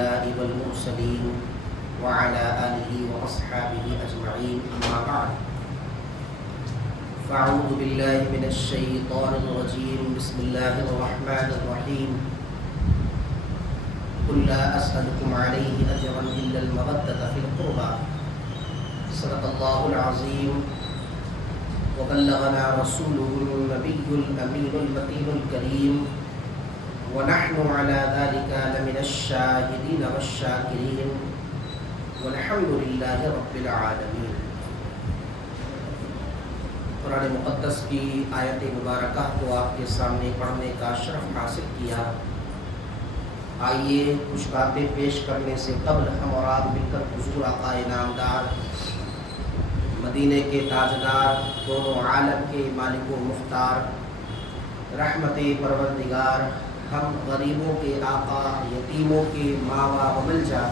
الأنبياء والمرسلين وعلى آله وأصحابه أجمعين أما بعد فأعوذ بالله من الشيطان الرجيم بسم الله الرحمن الرحيم قل لا أسألكم عليه أجرا إلا المودة في القربى صدق الله العظيم وبلغنا رسوله النبي الأمين المتين الكريم ونحن على ذلك لمن الشاهدين والشاكرين والحمد لله رب العالمين۔ قرآن مقدس کی آیت مبارکہ کو آپ کے سامنے پڑھنے کا شرف حاصل کیا۔ آئیے کچھ باتیں پیش کرنے سے قبل ہم اور آپ مل کر حضور آقا نامدار، مدینے کے تاجدار، دونوں عالم کے مالک و مختار، رحمت پروردگار، ہم غریبوں کے آقا، یتیموں کے ماوا و ملجا،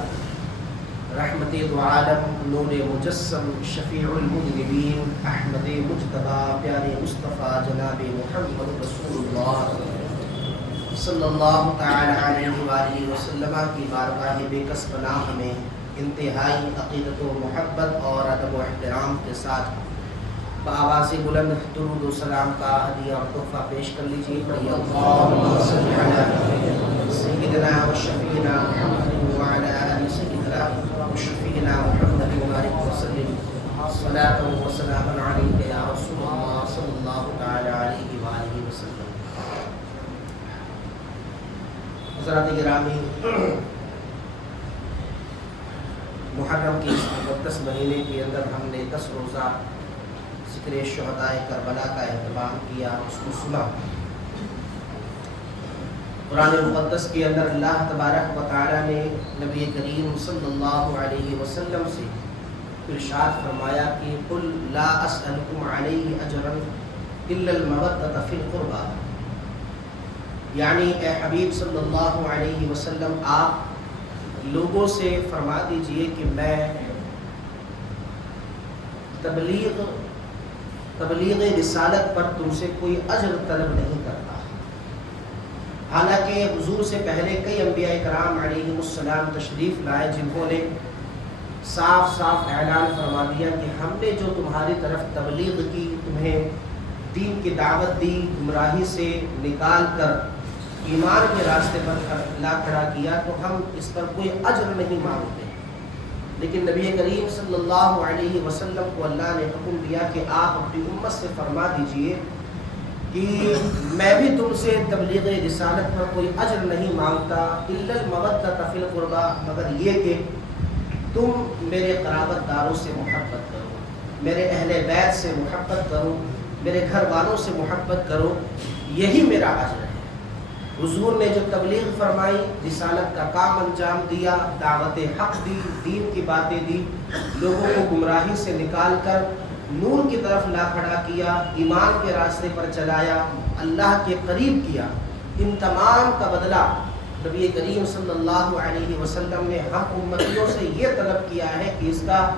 رحمت دو عالم، نور مجسم، شفیع المذنبین، احمد مجتبیٰ، پیارے مصطفیٰ جناب محمد رسول اللہ صلی اللہ تعالی علیہ وآلہ وسلم کی بارگاہ بے کس پناہ میں انتہائی عقیدت و محبت اور ادب و احترام کے ساتھ بآواز بلند درود و سلام کا ہدیہ اور تحفہ پیش کر لیجیے۔ اللہم صلی علی سیدنا و شفیعنا محمد وعلی آل سیدنا و شفیعنا محمد وبارک وسلم صلاۃ و سلام علیک یا رسول اللہ صلی اللہ تعالی علیہ وآلہ وسلم۔ حضرات گرامی، محرم کی اس مقدس مہینے کے اندر ہم نے 10 روزہ ذکر شہداء کربلا کا اہتمام کیا، اس کو سنا۔ قرآن مقدس کے اندر اللہ تبارک و تعالی نے نبی کریم صلی اللہ علیہ وسلم سے ارشاد فرمایا کہ قل لا اسألکم علیہ اجرا الا المودۃ فی القربى، یعنی اے حبیب صلی اللہ علیہ وسلم آپ لوگوں سے فرما دیجئے کہ میں تبلیغ رسالت پر تم سے کوئی اجر طلب نہیں کرتا۔ حالانکہ حضور سے پہلے کئی انبیاء کرام علیہم السلام تشریف لائے جنہوں نے صاف صاف اعلان فرما دیا کہ ہم نے جو تمہاری طرف تبلیغ کی، تمہیں دین کی دعوت دی، گمراہی سے نکال کر ایمان کے راستے پر لا کھڑا کیا، تو ہم اس پر کوئی اجر نہیں مانگتے۔ لیکن نبی کریم صلی اللہ علیہ وسلم کو اللہ نے حکم دیا کہ آپ اپنی امت سے فرما دیجئے کہ میں بھی تم سے تبلیغ رسالت پر کوئی اجر نہیں مانگتا الا المودۃ فی القربى، مگر یہ کہ تم میرے قرابت داروں سے محبت کرو، میرے اہل بیت سے محبت کرو، میرے گھر والوں سے محبت کرو، یہی میرا اجر ہے۔ حضور نے جو تبلیغ فرمائی، رسالت کا کام انجام دیا، دعوت حق دی، دین کی باتیں دی، لوگوں کو گمراہی سے نکال کر نور کی طرف لا کھڑا کیا، ایمان کے راستے پر چلایا، اللہ کے قریب کیا، ان تمام کا بدلہ نبی کریم صلی اللہ علیہ وسلم نے ہم امتیوں سے یہ طلب کیا ہے کہ اس کا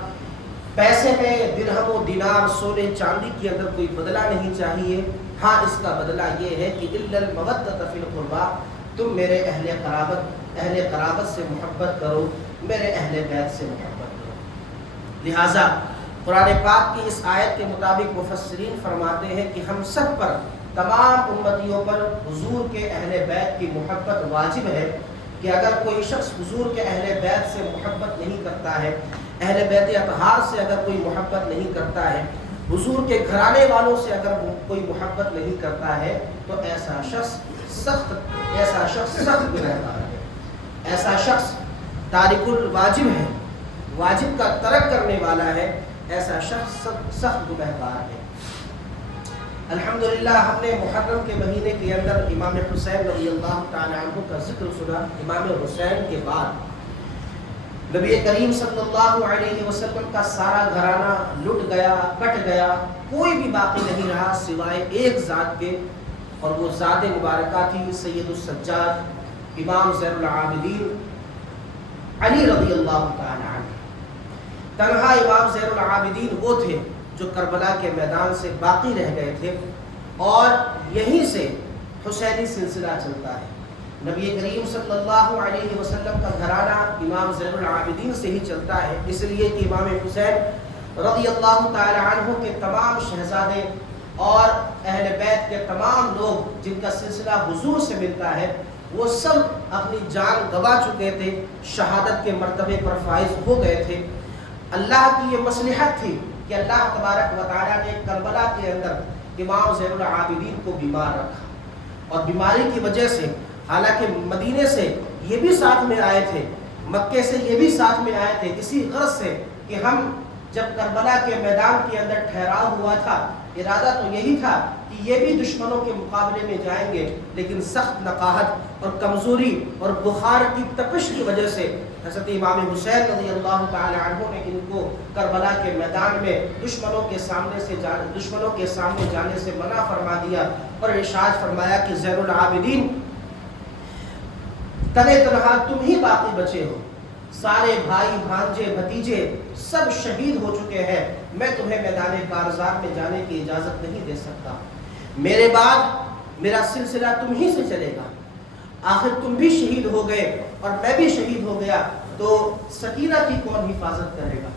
پیسے میں درہم و دینار، سونے چاندی کے اندر کوئی بدلہ نہیں چاہیے۔ ہاں، اس کا بدلہ یہ ہے کہ الا المودۃ فی القربى، تم میرے اہل قرابت سے محبت کرو، میرے اہل بیت سے محبت کرو۔ لہٰذا قرآن پاک کی اس آیت کے مطابق مفسرین فرماتے ہیں کہ ہم سب پر، تمام امتیوں پر حضور کے اہل بیت کی محبت واجب ہے کہ اگر کوئی شخص حضور کے اہل بیت سے محبت نہیں کرتا ہے، اہل بیت اطہار سے اگر کوئی محبت نہیں کرتا ہے، حضور کے گھرانے والوں سے اگر کوئی محبت نہیں کرتا ہے، تو ایسا شخص سخت گنہگار ہے، ایسا شخص تارک الواجب ہے، واجب کا ترک کرنے والا ہے، ایسا شخص سخت گنہگار ہے۔ الحمدللہ ہم نے محرم کے مہینے کے اندر امام حسین رضی اللہ تعالی عنہ کا ذکر سنا۔ امام حسین کے بعد نبی کریم صلی اللہ علیہ وسلم کا سارا گھرانہ لٹ گیا، کٹ گیا، کوئی بھی باقی نہیں رہا سوائے ایک ذات کے، اور وہ ذات مبارکہ تھی سید السجاد امام زین العابدین علی رضی اللہ تعالی عنہ۔ تنہا امام زین العابدین وہ تھے جو کربلا کے میدان سے باقی رہ گئے تھے، اور یہیں سے حسینی سلسلہ چلتا ہے۔ نبی کریم صلی اللہ علیہ وسلم کا گھرانہ امام زین العابدین سے ہی چلتا ہے، اس لیے کہ امام حسین رضی اللہ تعالی عنہ کے تمام شہزادے اور اہل بیت کے تمام لوگ جن کا سلسلہ حضور سے ملتا ہے وہ سب اپنی جان گنوا چکے تھے، شہادت کے مرتبے پر فائز ہو گئے تھے۔ اللہ کی یہ مصلحت تھی کہ اللہ تبارک و تعالیٰ نے کربلا کے اندر امام زین العابدین کو بیمار رکھا، اور بیماری کی وجہ سے حالانکہ مدینے سے یہ بھی ساتھ میں آئے تھے، مکے سے یہ بھی ساتھ میں آئے تھے، اسی غرض سے کہ ہم جب کربلا کے میدان کے اندر ٹھہراؤ ہوا تھا، ارادہ تو یہی تھا کہ یہ بھی دشمنوں کے مقابلے میں جائیں گے، لیکن سخت نقاہت اور کمزوری اور بخار کی تپش کی وجہ سے حضرت امام حسین رضی اللہ تعالی عنہ نے ان کو کربلا کے میدان میں دشمنوں کے سامنے جانے سے منع فرما دیا، اور ارشاد فرمایا کہ زین العابدین تنے تنہا تم ہی باقی بچے ہو، سارے بھائی بھانجے بھتیجے سب شہید ہو چکے ہیں، میں تمہیں میدان کارزار میں جانے کی اجازت نہیں دے سکتا، میرے بعد میرا سلسلہ تم ہی سے چلے گا، آخر تم بھی شہید ہو گئے اور میں بھی شہید ہو گیا تو سکینہ کی کون حفاظت کرے گا،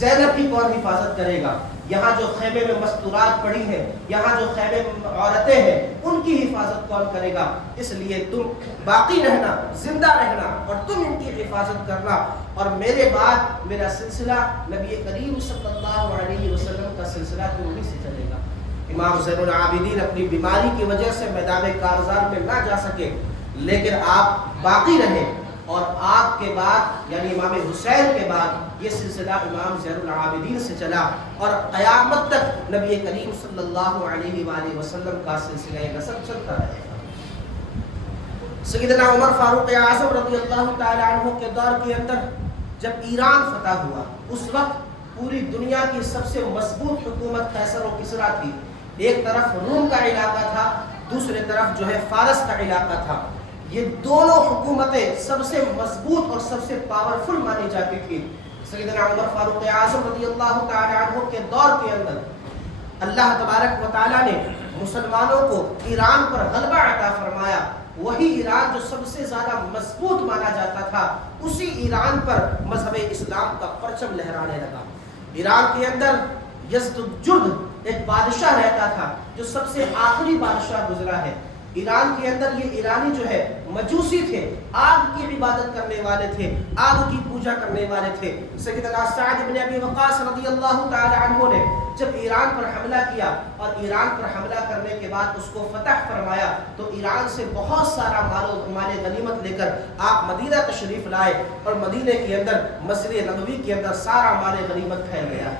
زینب کی کون حفاظت کرے گا، یہاں جو خیمے میں مستورات پڑی ہیں، یہاں جو خیمے میں عورتیں ہیں، ان کی حفاظت کون کرے گا، اس لیے تم باقی رہنا، زندہ رہنا اور تم ان کی حفاظت کرنا، اور میرے بعد میرا سلسلہ نبی کریم صلی اللہ علیہ وسلم کا سلسلہ تم ہی سے چلے گا۔ امام زین العابدین اپنی بیماری کی وجہ سے میدان کارزار میں نہ جا سکے، لیکن آپ باقی رہے، اور آپ کے بعد یعنی امام حسین کے بعد یہ سلسلہ امام زین العابدین سے چلا، اور قیامت تک نبی کریم صلی اللہ علیہ وآلہ وسلم کا سلسلہ نسب چلتا رہے گا۔ سیدنا عمر فاروق اعظم رضی اللہ تعالی عنہ کے دور کے اندر جب ایران فتح ہوا، اس وقت پوری دنیا کی سب سے مضبوط حکومت قیصر و کسریٰ تھی، ایک طرف روم کا علاقہ تھا، دوسری طرف جو ہے فارس کا علاقہ تھا، یہ دونوں حکومتیں سب سے مضبوط اور سب سے پاورفل مانی جاتی تھی۔ سیدنا عمر فاروق اعظم رضی اللہ تعالی عنہ کے دور کے اندر اللہ تبارک و تعالیٰ نے مسلمانوں کو ایران پر غلبہ عطا فرمایا، وہی ایران جو سب سے زیادہ مضبوط مانا جاتا تھا، اسی ایران پر مذہب اسلام کا پرچم لہرانے لگا۔ ایران کے اندر یزدجرد ایک بادشاہ رہتا تھا جو سب سے آخری بادشاہ گزرا ہے۔ ایران کے اندر یہ ایرانی جو ہے مجوسی تھے، آگ کی عبادت کرنے والے تھے، آگ کی پوجا کرنے والے تھے۔ سیدنا سعد بن ابی وقاص رضی اللہ تعالی عنہ نے جب ایران پر حملہ کیا اور ایران پر حملہ کرنے کے بعد اس کو فتح فرمایا تو ایران سے بہت سارا مال غنیمت لے کر آپ مدینہ تشریف لائے، اور مدینہ کے اندر مسجد نبوی کے اندر سارا مال غنیمت پھیل گیا،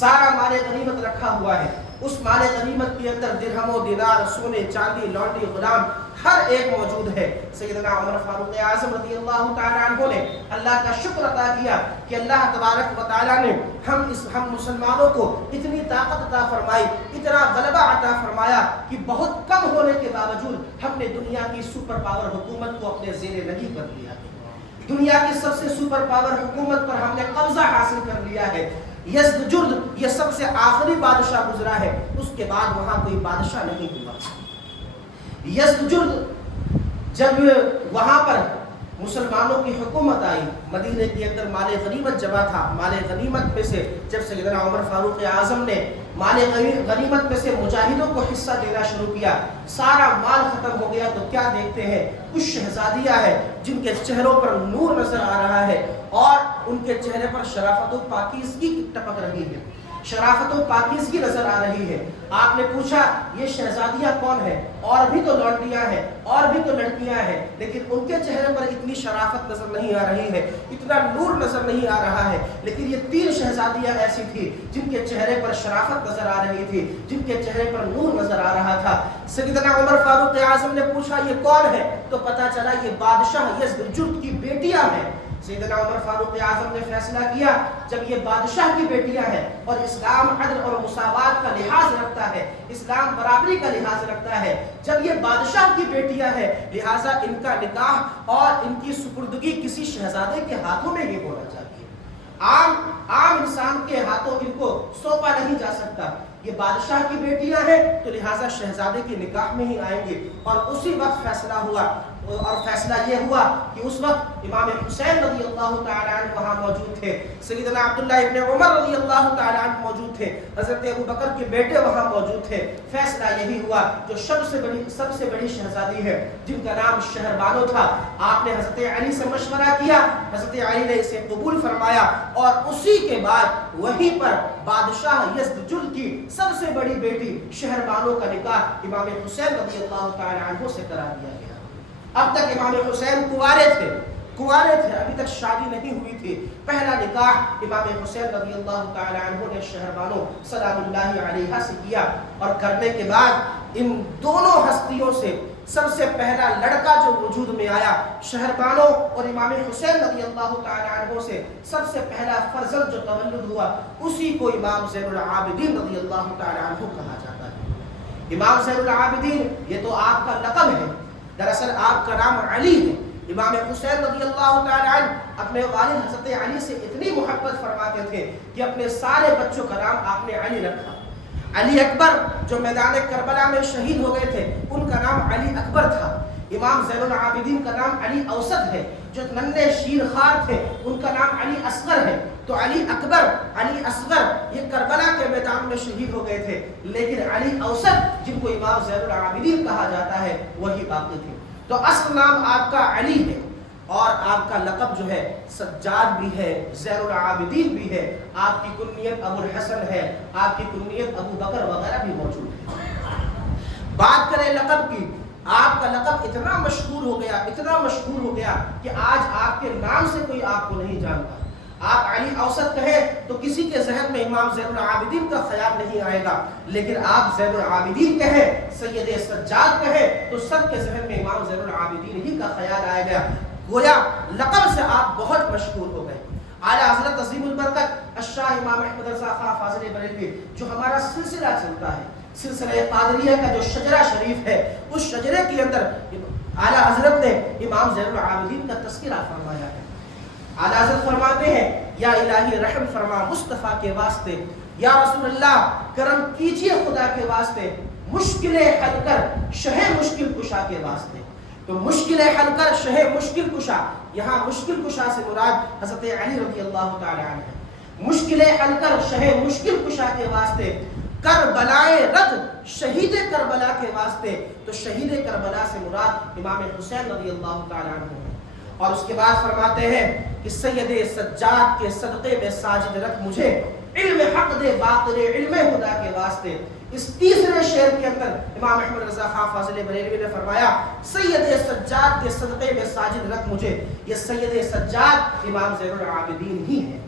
سارا مال غنیمت رکھا ہوا ہے۔ اس مال غنیمت کے اندر درہم و دینار، سونے چاندی، لونڈی، غلام ہر ایک موجود ہے۔ سیدنا عمر فاروق اعظم رضی اللہ تعالی عنہ نے اللہ کا شکر ادا کیا کہ اللہ تبارک و تعالیٰ نے ہم مسلمانوں کو اتنی طاقت عطا فرمائی، اتنا غلبہ عطا فرمایا کہ بہت کم ہونے کے باوجود ہم نے دنیا کی سپر پاور حکومت کو اپنے زیر نگی کر لیا ہے، دنیا کی سب سے سپر پاور حکومت پر ہم نے قبضہ حاصل کر لیا ہے۔ یزدجرد یہ سب سے آخری بادشاہ گزرا ہے، اس کے بعد وہاں کوئی بادشاہ نہیں ہوا۔ یزدجرد جب وہاں پر مسلمانوں کی حکومت آئی، مدینے کے اندر مال غنیمت جمع تھا، مال غنیمت میں سے جب سیدنا عمر فاروق اعظم نے مال غنیمت میں سے مجاہدوں کو حصہ دینا شروع کیا، سارا مال ختم ہو گیا تو کیا دیکھتے ہیں، کچھ شہزادیاں ہیں جن کے چہروں پر نور نظر آ رہا ہے اور ان کے چہرے پر شرافت و پاکیزگی ٹپک رہی ہے، شرافت و پاکیزگی نظر آ رہی ہے۔ آپ نے پوچھا یہ شہزادیاں کون ہیں؟ اور بھی تو لونڈیاں ہیں، اور بھی تو لڑکیاں ہیں، لیکن ان کے چہرے پر اتنی شرافت نظر نہیں آ رہی ہے، اتنا نور نظر نہیں آ رہا ہے، لیکن یہ 3 شہزادیاں ایسی تھی جن کے چہرے پر شرافت نظر آ رہی تھی، جن کے چہرے پر نور نظر آ رہا تھا۔ سیدنا عمر فاروق اعظم نے پوچھا یہ کون ہے؟ تو پتہ چلا یہ بادشاہ یزدجرد کی بیٹیاں ہیں۔ سیدنا عمر فاروق اعظم نے فیصلہ کیا جب یہ بادشاہ کی بیٹیاں ہیں اور اسلام عدل اور مساوات کا لحاظ رکھتا ہے، اسلام برابری کا لحاظ رکھتا ہے، جب یہ بادشاہ کی بیٹیاں ہیں لہٰذا ان کا نکاح اور ان کی سپردگی کسی شہزادے کے ہاتھوں میں ہی ہونا چاہیے، عام انسان کے ہاتھوں ان کو سونپا نہیں جا سکتا۔ یہ بادشاہ کی بیٹیاں ہیں تو لہٰذا شہزادے کے نکاح میں ہی آئیں گے، اور اسی وقت فیصلہ ہوا۔ اور فیصلہ یہ ہوا کہ اس وقت امام حسین رضی اللہ تعالیٰ عنہ وہاں موجود تھے، سیدنا عبداللہ ابن عمر رضی اللہ تعالیٰ عنہ موجود تھے، حضرت ابو بکر کے بیٹے وہاں موجود تھے۔ فیصلہ یہی ہوا جو سب سے بڑی شہزادی ہے جن کا نام شہربانو تھا، آپ نے حضرت علی سے مشورہ کیا، حضرت علی نے اسے قبول فرمایا، اور اسی کے بعد وہیں پر بادشاہ یزدجرد کی سب سے بڑی بیٹی شہربانو کا نکاح امام حسین رضی اللہ تعالیٰ عنہ سے کرا دیا گیا۔ اب تک امام حسین کنوارے تھے، ابھی تک شادی نہیں ہوئی تھی۔ پہلا نکاح امام حسین رضی اللہ تعالی عنہ نے شہربانو سلام اللہ علیہا سے کیا، اور کرنے کے بعد ان دونوں ہستیوں سے سب سے پہلا لڑکا جو وجود میں آیا شہربانو اور امام حسین رضی اللہ تعالی عنہ سے سب سے پہلا فرزند جو تولد ہوا اسی کو امام زین العابدین رضی اللہ تعالی عنہ کہا جاتا ہے۔ امام زین العابدین یہ تو آپ کا لقب ہے، دراصل آپ کا نام علی ہے۔ امام حسین رضی اللہ تعالی عنہ اپنے والد حضرت علی سے اتنی محبت فرماتے تھے کہ اپنے سارے بچوں کا نام آپ نے علی رکھا۔ علی اکبر جو میدان کربلا میں شہید ہو گئے تھے ان کا نام علی اکبر تھا۔ امام زین العابدین کا نام علی اوسط ہے، جو ننھے شیر خوار تھے ان کا نام علی اصغر ہے۔ تو علی اکبر، علی اصغر یہ کربلا کے میدان میں شہید ہو گئے تھے، لیکن علی اوسط جن کو امام زین العابدین کہا جاتا ہے وہی باقی تھے۔ تو اصل نام آپ کا علی ہے، اور آپ کا لقب جو ہے سجاد بھی ہے، زین العابدین بھی ہے، آپ کی کنیت ابو الحسن ہے، آپ کی کنیت ابو بکر وغیرہ بھی موجود ہے۔ بات کریں لقب کی، آپ کا لقب اتنا مشہور ہو گیا کہ آج آپ کے نام سے کوئی آپ کو نہیں جانتا۔ آپ علی اوسط کہیں تو کسی کے ذہن میں امام زین العابدین کا خیال نہیں آئے گا، لیکن آپ زین العابدین کہیں، سید سجاد کہیں تو سب کے ذہن میں امام زین العابدین ہی کا خیال آئے گا۔ گویا لقب سے آپ بہت مشہور ہو گئے۔ اعلیٰ حضرت عظیم البرکت الشاہ امام احمد رضا خان فاضل بریلوی جو ہمارا سلسلہ چلتا ہے، سلسلہ قادریہ کا جو شجرہ شریف ہے، اس شجرے کے اندر اعلیٰ حضرت نے امام زین العابدین کا تذکرہ فرمایا ہے۔ اعلیٰ حضرت فرماتے ہیں، یا الہی رحم فرما مصطفیٰ کے واسطے، یا رسول اللہ کرم کیجئے خدا کے واسطے، مشکلیں حل کر شہ مشکل کشا کے واسطے۔ تو مشکلیں حل کر شہ مشکل کشا، یہاں مشکل کشا سے مراد حضرت علی رضی اللہ تعالی عنہ ہے۔ مشکلیں حل کر شہ مشکل کشا کے واسطے، کربلائے رد شہید کربلا کے واسطے۔ تو شہید کربلا سے مراد امام حسین رضی اللہ تعالی عنہ ہے۔ اور اس کے بعد فرماتے ہیں کہ سید سجاد کے صدقے میں ساجد رکھ مجھے، علم حق دے باقر علم خدا کے واسطے۔ اس تیسرے شعر کے اندر امام احمد رضا خان فاضل بریلوی نے فرمایا، سید سجاد کے صدقے میں ساجد رکھ مجھے۔ یہ سید سجاد امام زین العابدین ہی ہے۔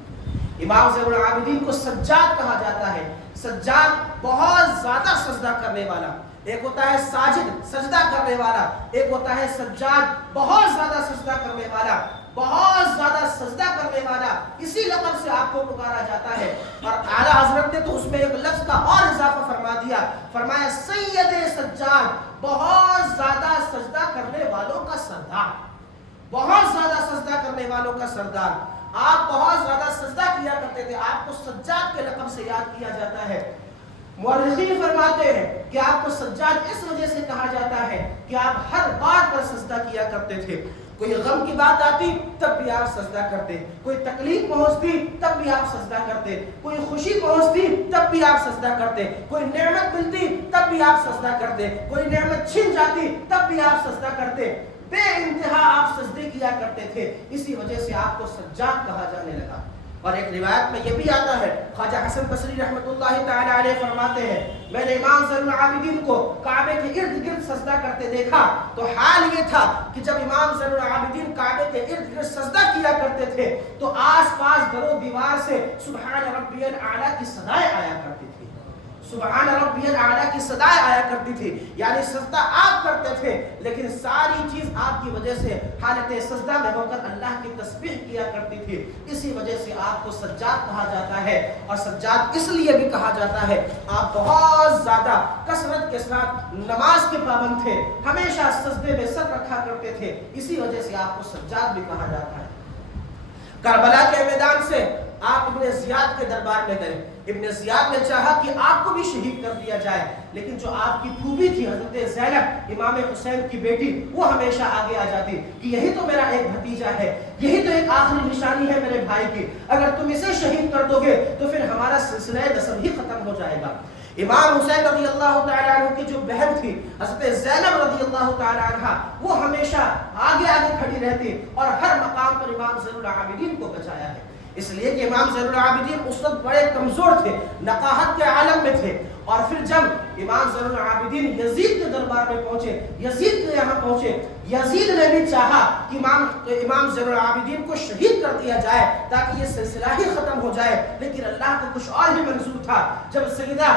امام زین العابدین کو سجاد کہا جاتا ہے۔ سجاد بہت زیادہ سجدہ کرنے والا، ایک ہوتا ہے ساجد سجدہ کرنے والا، ایک ہوتا ہے سجاد بہت زیادہ سجدہ کرنے والا، بہت زیادہ سجدہ کرنے والا، اسی لقب سے آپ کو پکارا جاتا ہے۔ اور اعلیٰ حضرت نے تو اس میں ایک لفظ کا اور اضافہ فرما دیا، فرمایا سید سجاد بہت زیادہ سجدہ کرنے والوں کا سردار، بہت زیادہ سجدہ کرنے والوں کا سردار۔ آپ بہت زیادہ سجدہ کیا کرتے تھے، آپ کو سجاد کے لقب سے یاد کیا جاتا ہے۔ مورخین فرماتے ہیں کہ آپ کو سجاد اس وجہ سے کہا جاتا ہے کہ آپ ہر بات پر سجدہ کیا کرتے تھے۔ کوئی غم کی بات آتی تب بھی آپ سجدہ کرتے، کوئی تکلیف پہنچتی تب بھی آپ سجدہ کرتے، کوئی خوشی پہنچتی تب بھی آپ سجدہ کرتے، کوئی نعمت ملتی تب بھی آپ سجدہ کرتے، کوئی نعمت چھن جاتی تب بھی آپ سجدہ کرتے۔ بے انتہا آپ سجدے کیا کرتے تھے، اسی وجہ سے آپ کو سجاد کہا جانے لگا۔ اور ایک روایت میں یہ بھی آتا ہے، خواجہ حسن بصری رحمۃ اللہ تعالی علیہ فرماتے ہیں، میں نے امام زین العابدین کو کعبے کے ارد گرد سجدہ کرتے دیکھا تو حال یہ تھا کہ جب امام زین العابدین کعبے کے ارد گرد سجدہ کیا کرتے تھے تو آس پاس در و دیوار سے سبحان ربی الاعلیٰ کی صدائیں آیا کرتی تھی، سبحان ربی الاعلیٰ کی صدائیں آیا کرتی تھی، یعنی سجدہ آپ کرتے تھے لیکن ساری چیز آپ کی وجہ سے حالت سجدہ میں ہو کر اللہ کی تسبیح کیا کرتی تھی، اسی وجہ سے آپ کو سجاد کہا جاتا ہے۔ اور سجاد اس لیے بھی کہا جاتا ہے، آپ بہت زیادہ کثرت کے ساتھ نماز کے پابند تھے، ہمیشہ سجدے میں سر رکھا کرتے تھے، اسی وجہ سے آپ کو سجاد بھی کہا جاتا ہے۔ کربلا کے میدان سے آپ ابن زیاد کے دربار میں گئے، ابن زیاد نے چاہا کہ آپ کو بھی شہید کر دیا جائے، لیکن جو آپ کی پھوپھی تھی حضرت زینب امام حسین کی بیٹی، وہ ہمیشہ آگے آ جاتی کہ یہی تو میرا ایک بھتیجا ہے، یہی تو ایک آخری نشانی ہے میرے بھائی کی، اگر تم اسے شہید کر دو گے تو پھر ہمارا سلسلہ نسب ہی ختم ہو جائے گا۔ امام حسین رضی اللہ تعالیٰ عنہ کی جو بہن تھی حضرت زینب رضی اللہ تعالیٰ عنہ، وہ ہمیشہ آگے آگے کھڑی رہتی اور ہر مقام پر امام زین العابدین کو بچایا ہے، اس لیے کہ امام زین العابدین اس وقت بڑے کمزور تھے، نقاہت کے عالم میں تھے، اور پھر جب امام زین العابدین یزید کے دربار میں پہنچے، یزید کے یہاں پہنچے، یزید نے بھی چاہا کہ امام زین العابدین کو شہید کر دیا جائے تاکہ یہ سلسلہ ہی ختم ہو جائے، لیکن اللہ کو کچھ اور ہی منظور تھا۔ جب سیدہ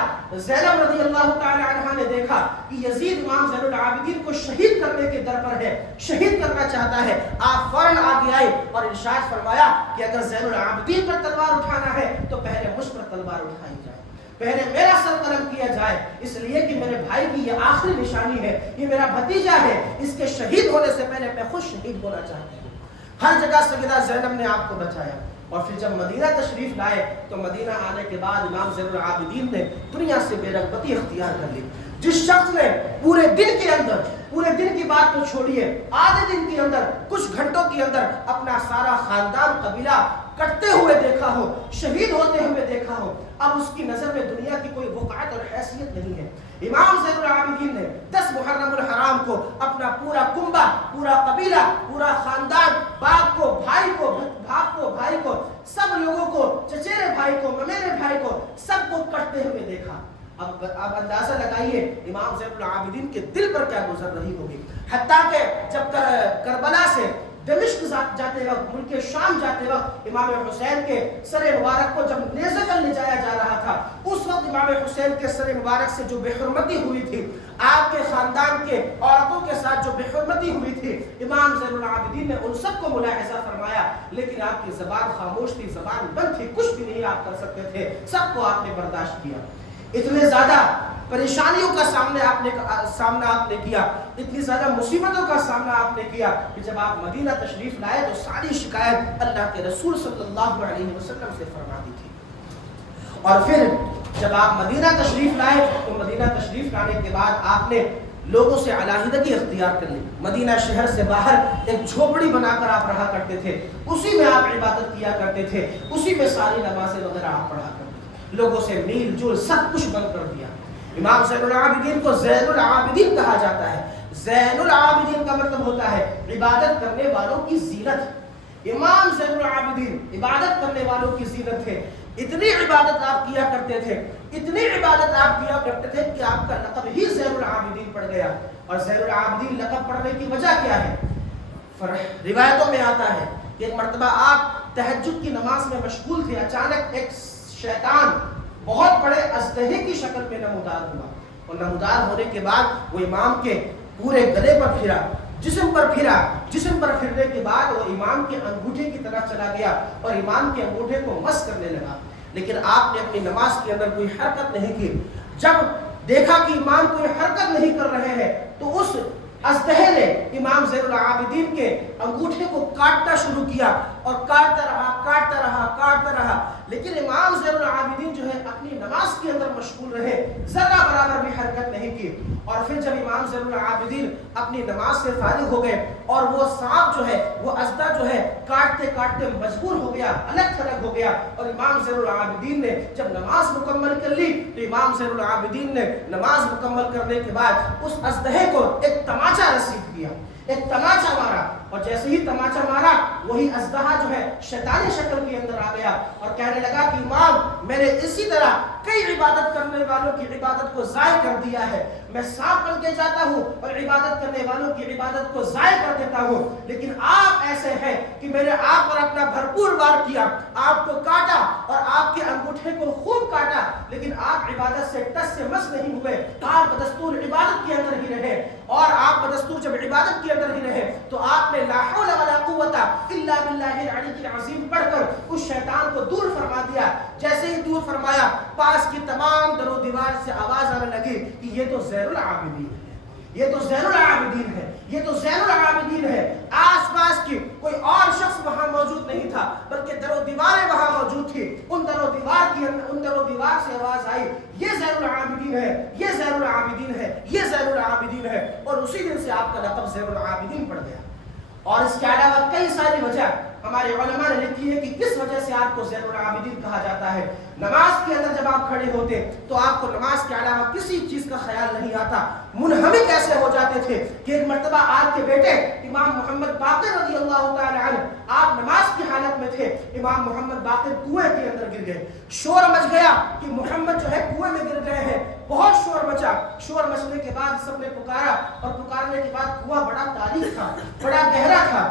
زینب رضی اللہ تعالی عنہا نے دیکھا کہ یزید امام زین العابدین کو شہید کرنے کے در پر ہے، شہید کرنا چاہتا ہے، آپ فوراً آگے آئے اور ارشاد فرمایا کہ اگر زین العابدین پر تلوار اٹھانا ہے تو پہلے مجھ پر تلوار اٹھائی جائے، پہلے میرا سر قلم کیا جائے، اس لیے کہ میرے بھائی کی یہ آخری نشانی ہے، یہ میرا بھتیجا ہے، اس کے شہید ہونے سے پہلے میں خود شہید ہونا چاہتی ہوں۔ ہر جگہ سیدہ زینب نے آپ کو بچایا، اور پھر جب مدینہ تشریف لائے تو مدینہ آنے کے بعد امام زین العابدین نے دنیا سے بے رغبتی اختیار کر لی۔ جس شخص نے پورے دن کے اندر، پورے دن کی بات تو چھوڑیے، آدھے دن کے اندر، کچھ گھنٹوں کے اندر اپنا سارا خاندان قبیلہ کٹتے ہوئے دیکھا ہو، شہید ہوتے ہوئے دیکھا ہو، اب اس کی نظر میں دنیا کی کوئی وقعت اور حیثیت نہیں ہے۔ امام زین العابدین نے 10 محرم الحرام کو اپنا پورا کنبہ، پورا قبیلہ، پورا خاندان، باپ کو، بھائی کو، باپ کو، بھائی کو، سب لوگوں کو، چچیرے بھائی کو، ممیرے بھائی کو، سب کو کٹتے ہوئے دیکھا۔ اب اندازہ لگائیے امام زین العابدین کے دل پر کیا گزر رہی ہوگی، حتیٰ کہ جب کربلا سے دمشق جاتے وقت، ملک شام جاتے وقت امام حسین کے سر مبارک کو جب نیزے پر لے جایا جا رہا تھا، اس وقت امام حسین کے سر مبارک سے جو بے حرمتی ہوئی تھی، آپ کے خاندان کے عورتوں کے ساتھ جو بے حرمتی ہوئی تھی، امام زین العابدین نے ان سب کو ملاحظہ فرمایا، لیکن آپ کی زبان خاموش تھی، زبان بند تھی، کچھ بھی نہیں آپ کر سکتے تھے، سب کو آپ نے برداشت کیا۔ اتنے زیادہ پریشانیوں کا سامنا آپ نے کیا، اتنی زیادہ مصیبتوں کا سامنا آپ نے کیا کہ جب آپ مدینہ تشریف لائے تو ساری شکایت اللہ کے رسول صلی اللہ علیہ وسلم سے فرما دی تھی۔ اور پھر جب آپ مدینہ تشریف لائے تو مدینہ تشریف لانے کے بعد آپ نے لوگوں سے علیحدگی اختیار کر لی، مدینہ شہر سے باہر ایک جھوپڑی بنا کر آپ رہا کرتے تھے، اسی میں آپ عبادت کیا کرتے تھے، اسی میں ساری نمازیں وغیرہ آپ پڑھا کرتے تھے، لوگوں سے میل جول سب کچھ بند کر دیا۔ امام زین العابدین کو زین العابدین کہا جاتا ہے، زین العابدین کا مطلب ہوتا ہے عبادت کرنے والوں کی زینت۔ امام زین العابدین عبادت کرنے والوں کی زینت ہے، اتنی عبادت آپ کیا کرتے تھے، اتنی عبادت آپ کیا کرتے تھے کہ آپ کا لقب ہی زین العابدین پڑ گیا۔ اور زین العابدین لقب پڑنے کی وجہ کیا ہے؟ روایتوں میں آتا ہے کہ ایک مرتبہ آپ تہجد کی نماز میں مشغول تھے، اچانک ایک شیطان بہت بڑے اژدہے کی شکل میں نمودار ہوا، اور نمودار ہونے کے بعد وہ امام کے پورے گلے پر پھرا، جسم پر پھرا، جسم پر پھرنے کے بعد وہ امام کے انگوٹھے کی طرف چلا گیا اور امام کے انگوٹھے کو مس کرنے لگا، لیکن آپ نے اپنی نماز کے اندر کوئی حرکت نہیں کی۔ جب دیکھا کہ امام کوئی حرکت نہیں کر رہے ہیں تو اس اژدہے نے امام زین العابدین کے انگوٹھے کو کاٹنا شروع کیا، اور کاٹتا رہا، لیکن امام زین العابدین جو ہے اپنی نماز کے اندر مشغول رہے، ذرہ برابر بھی حرکت نہیں کی۔ اور پھر جب امام زین العابدین اپنی نماز سے فارغ ہو گئے اور وہ سانپ جو ہے، وہ اژدہا جو ہے کاٹتے کاٹتے مجبور ہو گیا، الگ تھلگ ہو گیا، اور امام زین العابدین نے جب نماز مکمل کر لی تو امام زین العابدین نے نماز مکمل کرنے کے بعد اس اژدہے کو ایک تماچا رسید کیا، ایک تماچا مارا، اور جیسے ہی تماچا مارا وہی اژدہا جو ہے شیطانی شکل کے اندر آ گیا اور کہنے لگا کہ امام میں نے اسی طرح کئی عبادت کرنے والوں کی عبادت کو ضائع کر دیا ہے، میں سانپ بن کے جاتا ہوں اور عبادت کرنے والوں کی عبادت کو ضائع کر دیتا ہوں، لیکن آپ ایسے ہیں کہ میں نے آپ پر اپنا بھرپور وار کیا، آپ کو کاٹا اور آپ کے انگوٹھے کو خوب کاٹا، لیکن آپ عبادت سے ٹس سے مس نہیں ہوئے، آپ بدستور عبادت کے اندر ہی رہے، اور آپ بدستور جب عبادت کے اندر ہی رہے تو آپ نے لا حول ولا قوت الا باللہ العلی العظیم پڑھ کر اس شیطان کو دور فرما دیا۔ جیسے ہی دور فرمایا پاس کی تمام در و دیوار سے آواز آنے لگی کہ یہ تو زین العابدین ہے، یہ تو زین العابدین ہے، یہ تو زین العابدین ہے۔ آس پاس کی کوئی اور شخص وہاں موجود نہیں تھا، بلکہ در و دیواریں وہاں موجود تھی، ان در و دیوار کے اندر و دیوار سے آواز آئی یہ زین العابدین ہے، یہ زین العابدین ہے، یہ زین العابدین ہے، اور اسی دن سے آپ کا لقب زین العابدین پڑ گیا۔ اور اس کے علاوہ کئی ساری وجہ ہمارے علماء نے لکھی ہے کہ کس وجہ سے آپ کو زین العابدین کہا جاتا ہے۔ نماز کے اندر جب آپ کھڑے ہوتے تو آپ کو نماز کے علاوہ کسی چیز کا خیال نہیں آتا، منہمک ایسے ہو جاتے تھے کہ ایک مرتبہ آپ کے بیٹے امام محمد باقر رضی اللہ تعالی عنہ آپ نماز کی حالت میں تھے، امام محمد باقر کنویں کے اندر گر گئے، شور مچ گیا کہ محمد جو ہے کنویں میں گر گئے ہیں، بہت شور مچا، شور مچنے کے بعد سب نے پکارا، اور پکارنے کے بعد کنواں بڑا تاریک تھا، بڑا گہرا تھا۔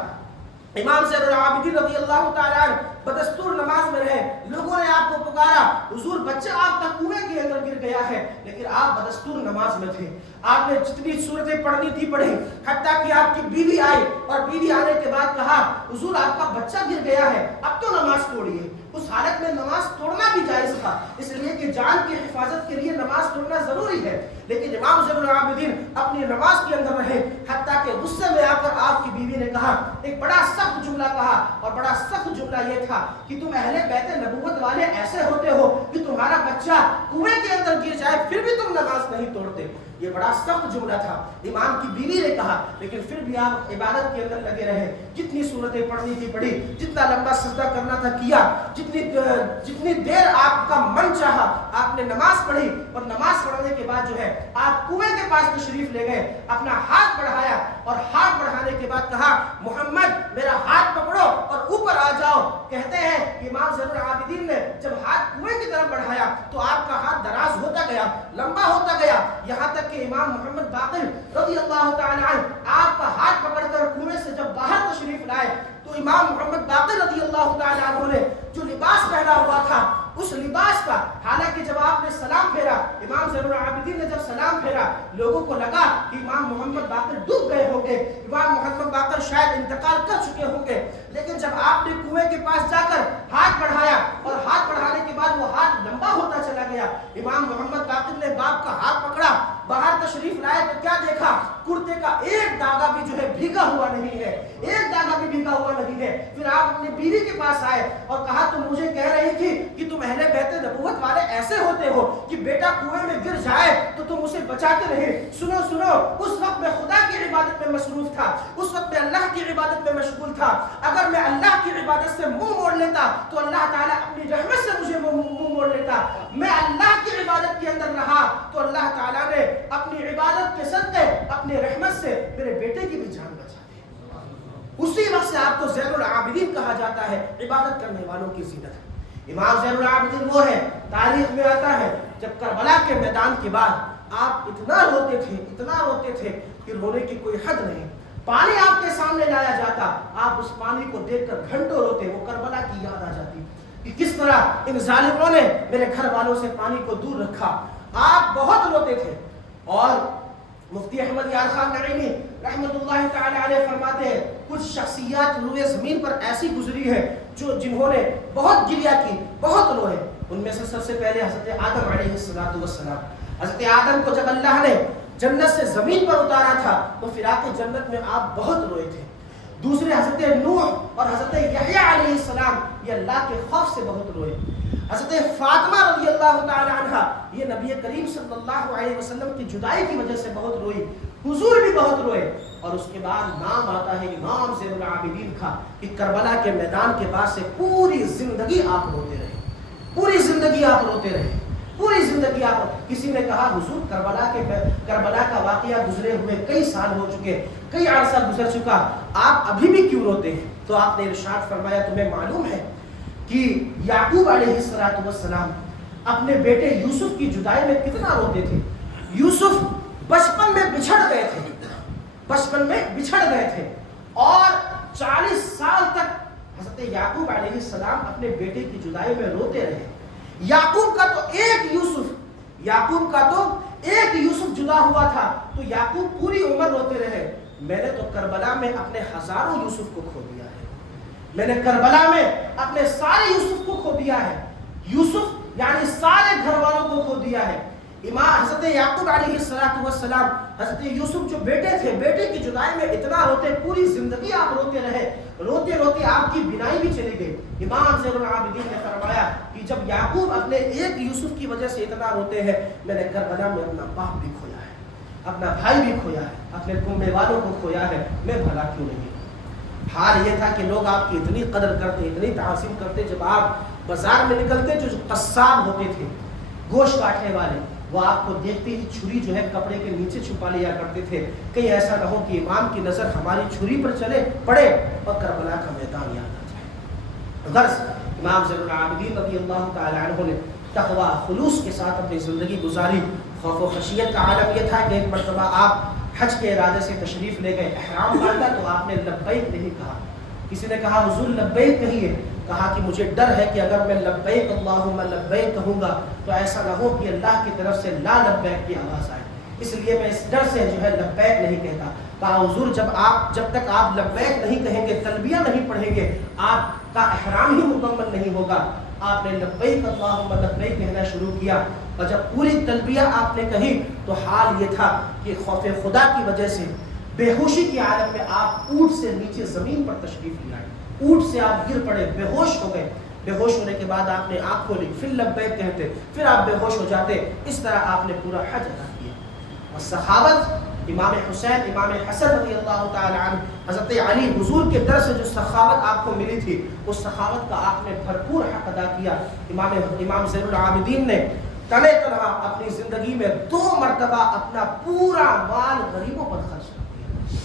امام زین العابدین رضی اللہ تعالی عنہ بدستور نماز میں رہے، لوگوں نے آپ کو پکارا، حضور بچہ آپ کا کنویں کے اندر گر گیا ہے، لیکن آپ بدستور نماز میں تھے، آپ نے جتنی صورتیں پڑھنی تھی پڑھی، حتیٰ کہ آپ کی بیوی آئی اور بیوی آنے کے بعد کہا حضور آپ کا بچہ گر گیا ہے، اب تو نماز توڑیے۔ اس حالت میں نماز توڑنا بھی جائز تھا، اس لیے کہ جان کی حفاظت کے لیے نماز توڑنا ضروری ہے، لیکن امام زین العابدین اپنی نماز کے اندر رہے، حتیٰ کہ غصے میں آ کر آپ کی بیوی نے کہا ایک بڑا سخت جملہ کہا، اور بڑا سخت جملہ یہ تھا کہ تم اہل بیت نبوت والے ایسے ہوتے ہو کہ تمہارا بچہ کنویں کے اندر گر جائے پھر بھی تم نماز نہیں توڑتے۔ یہ بڑا سخت جملہ تھا، امام کی بیوی نے کہا، لیکن پھر بھی آپ عبادت کے اندر لگے رہے، جتنی صورتیں پڑھنی تھی پڑھی، جتنا لمبا سجدہ کرنا تھا کیا، جتنی دیر آپ کا من چاہا آپ نے نماز پڑھی، اور نماز پڑھنے کے بعد جو ہے آپ کنویں کے پاس تشریف لے گئے، اپنا ہاتھ بڑھایا، اور ہاتھ بڑھانے کے بعد کہا محمد میرا ہاتھ پکڑو اور اوپر آ جاؤ۔ کہتے ہیں امام زین العابدین نے جب ہاتھ کنویں کی طرف بڑھایا تو آپ کا ہاتھ دراز ہوتا گیا، لمبا ہوتا گیا، یہاں تک کہ امام محمد باقر رضی اللہ تعالی عنہ آپ کا ہاتھ پکڑ کر کنویں سے جب باہر تشریف لائے تو امام محمد باقر رضی اللہ تعالی عنہ نے جو لباس پہنا ہوا تھا اس لباس کا، حالانکہ جب آپ نے سلام پھیرا، امام زین العابدین نے جب سلام پھیرا لوگوں کو لگا کہ امام محمد باقر ڈوب گئے ہوں گے، امام محمد باقر شاید انتقال کر چکے ہوں گے، لیکن جب آپ نے کنویں کے پاس جا کر ہاتھ بڑھایا اور ہاتھ بڑھانے کے بعد وہ ہاتھ لمبا ہوتا چلا گیا، امام محمد باقر نے باپ کا ہاتھ پکڑا، باہر تشریف لائے تو کیا دیکھا، کرتے کا ایک داغا بھی جو ہے بھیگا ہوا نہیں ہے، ایک داغا بھی بھیگا ہوا نہیں ہے۔ پھر آپ اپنی بیوی کے پاس آئے اور کہا تم مجھے کہہ رہی تھی کہ تم اہل بیت نبوت والے ایسے ہوتے ہو کہ بیٹا کنویں میں گر جائے تو تم اسے بچاتے رہے۔ سنو اس وقت میں خدا کی عبادت میں مصروف تھا، اس وقت میں اللہ کی عبادت میں مشغول تھا، اگر میں اللہ کی عبادت سے منہ موڑ لیتا تو اللہ تعالیٰ اپنی رحمت سے مجھے منہ موڑ لیتا، میں اللہ کی عبادت کے اندر رہا تو اللہ تعالیٰ نے اپنی عبادت کے صدقے اپنی رحمت سے میرے بیٹے کی بھی جان بچا دی۔ اسی وقت سے آپ کو زین العابدین کہا جاتا ہے، عبادت کرنے والوں کی زینت۔ امام زین العابدین وہ ہے، تاریخ میں آتا ہے جب کربلا کے میدان کے بعد آپ اتنا روتے تھے کہ رونے کی کوئی حد نہیں، پانی آپ کے سامنے لایا جاتا آپ اس پانی کو دیکھ کر گھنٹوں روتے، وہ کربلا کی یاد آ جاتی کہ کس طرح ان ظالموں نے میرے گھر والوں سے پانی کو دور رکھا، آپ بہت روتے تھے۔ اور مفتی احمد یار خان نعیمی رحمۃ اللہ تعالی علیہ فرماتے ہیں کچھ شخصیات روئے زمین پر ایسی گزری ہے جنہوں نے بہت گریہ کی، بہت روئے، ان میں سے سب سے پہلے حضرت آدم علیہ السلام۔ حضرت آدم کو جب اللہ نے جنت سے زمین پر اتارا تھا تو فراق جنت میں آپ بہت روئے تھے۔ دوسرے حضرت نوح اور حضرت یحییٰ علیہ السلام یہ اللہ کے خوف سے بہت روئے۔ حضرت فاطمہ رضی اللہ تعالی عنہ یہ نبی کریم صلی اللہ علیہ وسلم کی جدائی کی وجہ سے بہت روئی، حضور بھی بہت روئے۔ اور اس کے بعد نام آتا ہے امام زین العابدین کا کہ کربلا کے میدان کے بعد سے پوری زندگی آپ روتے رہے، پوری زندگی آپ روتے رہے، پوری زندگی آپ۔ کسی نے کہا حضور کربلا کا واقعہ گزرے ہوئے کئی سال ہو چکے، کئی عرصہ گزر چکا، آپ ابھی بھی کیوں روتے ہیں؟ تو آپ نے ارشاد فرمایا تمہیں معلوم ہے کہ یعقوب علیہ السلام اپنے بیٹے یوسف کی جدائی میں کتنا روتے تھے۔ یوسف بچپن میں بچھڑ گئے تھے اور 40 سال تک حضرت یعقوب علیہ السلام اپنے بیٹے کی جدائی میں روتے رہے۔ یعقوب کا تو ایک یوسف جدا ہوا تھا تو یعقوب پوری عمر روتے رہے۔ میں نے تو کربلا میں اپنے ہزاروں یوسف کو کھو دیا ہے، میں نے کربلا میں اپنے سارے یوسف کو کھو دیا ہے، یوسف یعنی سارے گھر والوں کو کھو دیا ہے۔ امام حضرت یعقوب علیہ السلام، حضرت یوسف جو بیٹے تھے، بیٹے کی جدائی میں اتنا روتے، پوری زندگی آپ روتے رہے، روتے روتے آپ کی بینائی بھی چلی گئی۔ امام زین العابدین نے فرمایا کہ جب یعقوب اپنے ایک یوسف کی وجہ سے اتنا روتے ہیں، میں نے کربلا میں اپنا باپ بھی کھویا ہے، اپنا بھائی بھی کھویا ہے، اپنے کنبے والوں کو کھویا ہے، میں بھلا کیوں نہیں؟ حال یہ تھا کہ لوگ آپ کی اتنی قدر کرتے، اتنی تعظیم کرتے، جب آپ بازار میں نکلتے جو قصاب ہوتے تھے، گوشت کاٹنے والے، وہ آپ کو دیکھتے ہی چھری جو ہے کپڑے کے نیچے چھپا لیا کرتے تھے، کہیں ایسا نہ ہو کہ امام کی نظر ہماری چھری پر چلے پڑے اور کربلا کا میدان یاد آ جائے۔ غرض امام زین العابدین رضی اللہ تعالی عنہ نے تقوی خلوص کے ساتھ اپنی زندگی گزاری۔ خوف و خشیت کا عالم یہ تھا کہ ایک مرتبہ آپ حج کے ارادے سے تشریف لے گئے، احرام باندھا تو آپ نے لبیک نہیں کہا۔ کسی نے کہا حضور لبیک کہیے، کہا کہ مجھے ڈر ہے کہ اگر میں لبیک اللہم لبیک کہوں گا تو ایسا نہ ہو کہ اللہ کی طرف سے لا لبیک کی آواز آئے، اس لیے میں اس ڈر سے جو ہے لبیک نہیں کہتا۔ کہا حضور جب تک آپ لبیک نہیں کہیں گے، تلبیہ نہیں پڑھیں گے، آپ کا احرام ہی مکمل نہیں ہوگا۔ آپ نے لبیک اللہم لبیک کہنا شروع کیا، اور جب پوری تلبیہ آپ نے کہی تو حال یہ تھا کہ خوف خدا کی وجہ سے بے ہوشی کی حالت میں آپ اونٹ سے نیچے زمین پر تشریف لے آئے، اونٹ سے آپ گر پڑے، بے ہوش ہو گئے۔ بے ہوش ہونے کے بعد آپ نے آنکھ کھولی، پھر لبیک کہتے، پھر آپ بے ہوش ہو جاتے۔ اس طرح آپ نے پورا حج ادا کیا۔ اور سخاوت، امام حسین، امام حسن رضی اللہ تعالی عنہ، حضرت علی حضور کے در سے جو سخاوت آپ کو ملی تھی، اس سخاوت کا آپ نے بھرپور حق ادا کیا۔ امام زین العابدین نے تنے تنہا اپنی زندگی میں 2 مرتبہ اپنا پورا مال غریبوں پر خرچ کر دیا،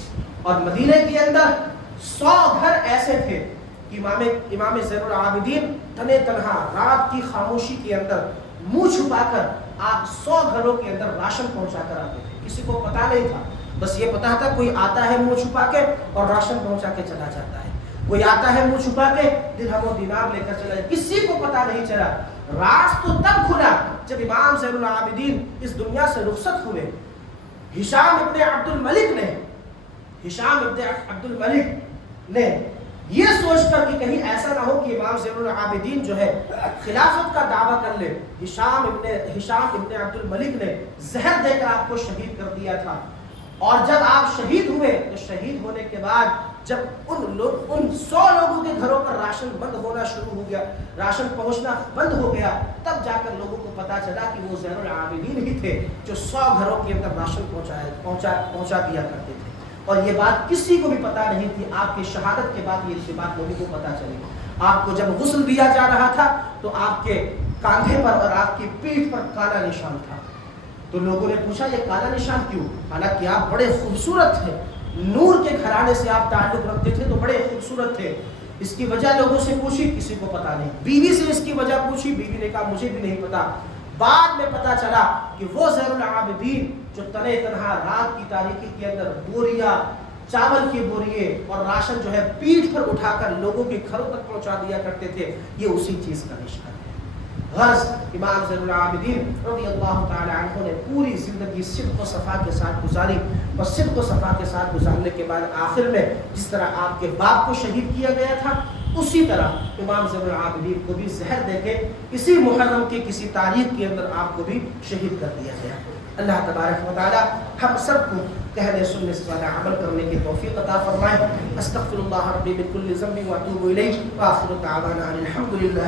اور مدینہ کے اندر 100 گھر ایسے تھے کہ امام زین العابدین تنے تنہا رات کی خاموشی کے اندر منہ چھپا کر آپ 100 گھروں کے اندر راشن پہنچا کر آتے تھے۔ کسی کو پتا نہیں تھا، بس یہ پتا تھا کوئی آتا ہے منہ چھپا کے اور راشن پہنچا کے چلا جاتا ہے، کوئی آتا ہے منہ چھپا کے درہم و دینار لے کر چلا جاتا، کسی کو پتا نہیں چلا۔ راز تو تب کھلا جب امام زین العابدین اس دنیا سے رخصت ہوئے۔ ہشام ابن عبد الملک نے یہ سوچ کر کہ کہیں ایسا نہ ہو کہ امام زین العابدین جو ہے خلافت کا دعویٰ کر لے، ہشام ابن عبد الملک نے زہر دے کر آپ کو شہید کر دیا تھا۔ اور جب آپ شہید ہوئے تو شہید ہونے کے بعد جب ان 100 لوگوں کے گھروں پر راشن بند ہونا شروع ہو گیا، راشن پہنچنا بند ہو گیا، تب جا کر لوگوں کو پتا چلا کہ وہ زین العابدین ہی تھے جو 100 گھروں کے اندر راشن پہنچا دیا کرتے تھے۔ اور یہ بات کسی کو بھی پتا نہیں تھی، آپ کی شہادت کے بعد یہ بات لوگوں کو پتا چلی۔ آپ کو جب غسل دیا جا رہا تھا تو آپ کے کاندھے پر اور آپ کی پیٹھ پر کالا نشان تھا، تو لوگوں نے پوچھا یہ کالا نشان کیوں؟ حالانکہ آپ بڑے خوبصورت تھے، نور کے گھرانے سے آپ تعلق رکھتے تھے تو بڑے خوبصورت تھے۔ اس کی وجہ لوگوں سے پوچھی، کسی کو پتا نہیں۔ بیوی سے اس کی وجہ پوچھی، بیوی نے کہا مجھے بھی نہیں پتا۔ بعد میں پتا چلا کہ وہ زین العابدین جو تنے تنہا رات کی تاریکی کے اندر بوریا، چاول کی بوریے اور راشن جو ہے پیٹھ پر اٹھا کر لوگوں کے گھروں تک پہنچا دیا کرتے تھے، یہ اسی چیز کا نشان ہے۔ غرض امام زین العابدین رضی اللہ تعالی عنہ نے پوری زندگی صدق و صفا کے ساتھ گزاری، اور صدق و صفا کے ساتھ گزارنے کے بعد آخر میں جس طرح آپ کے باپ کو شہید کیا گیا تھا، اسی طرح امام زین العابدین کو بھی زہر دے کے اسی محرم کی کسی تاریخ کے اندر آپ کو بھی شہید کر دیا گیا۔ اللہ تبارک و تعالی ہم سب کو کہنے سننے سے صالح عمل کرنے کی توفیق عطا فرمائے۔ استغفر اللہ ربی من کل ذنب واتوب الیہ، وآخر دعوانا ان الحمد للہ